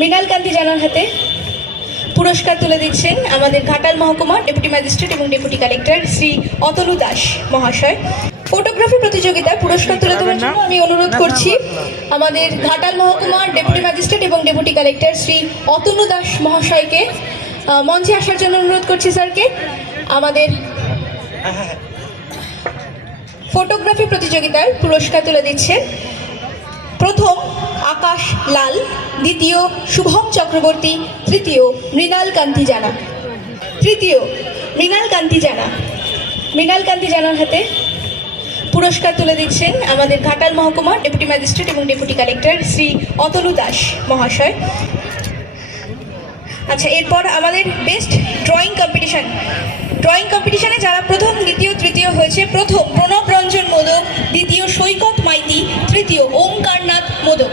মৃণাল কান্তি জানার হাতে পুরস্কার তুলে দিচ্ছেন আমাদের ঘাটাল মহকুমার ডেপুটি ম্যাজিস্ট্রেট এবং ডেপুটি কালেক্টর শ্রী অতনু দাস মহাশয়। ফটোগ্রাফি প্রতিযোগিতায় পুরস্কার তুলে দেওয়ার জন্য আমি অনুরোধ করছি আমাদের ঘাটাল মহকুমার ডেপুটি ম্যাজিস্ট্রেট এবং ডেপুটি কালেক্টর শ্রী অতনু দাস মহাশয়কে মঞ্চে আসার জন্য অনুরোধ করছি স্যারকে। আমাদের ফটোগ্রাফি প্রতিযোগিতায় পুরস্কার তুলে দিচ্ছেন প্রথম আকাশ লাল, দ্বিতীয় শুভম চক্রবর্তী, তৃতীয় মৃণাল কান্তি জানা। মৃণাল কান্তি জানার হাতে পুরস্কার তুলে দিচ্ছেন আমাদের ঘাটাল মহকুমার ডেপুটি ম্যাজিস্ট্রেট এবং ডেপুটি কালেক্টর শ্রী অতনু দাস মহাশয়। আচ্ছা, এরপর আমাদের বেস্ট ড্রয়িং কম্পিটিশনে যারা প্রথম, দ্বিতীয়, তৃতীয় হয়েছে, প্রথম প্রণব রঞ্জন মোদক, দ্বিতীয় সৈকত মাইতি, তৃতীয় ওমকারনাথ মোদক।